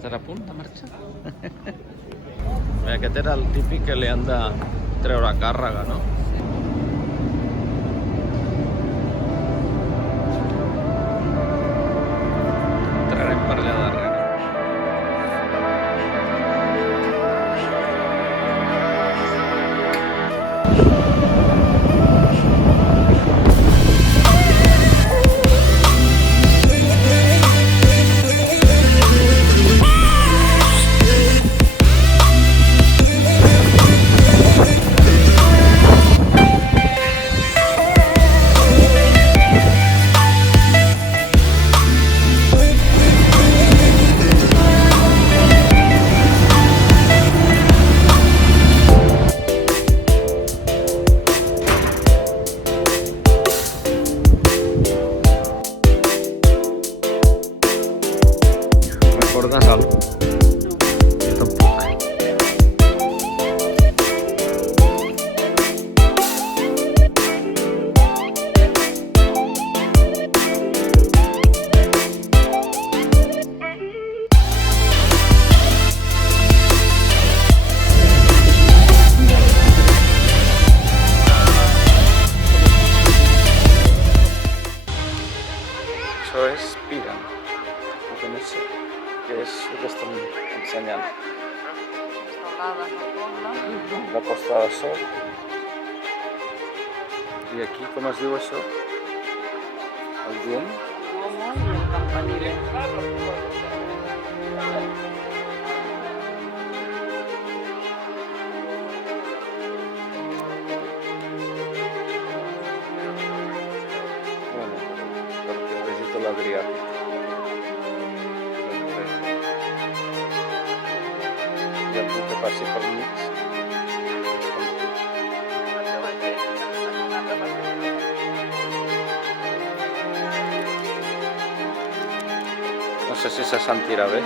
Estarà a punt de marxar? Bé, aquest era el típic que li han de treure càrrega, no? Entrarem per allà darrere. Recordes alguna cosa? Jo tampoc. Això és Pira, el que no sé què és el que estan ensenyant. La Costa de Sol. I aquí com es diu això? El Duomo? Duomo y el campanile. Bueno, perquè vegi tot l'Adriàtic. I algú que passi per mig. No sé si se sentirà bé.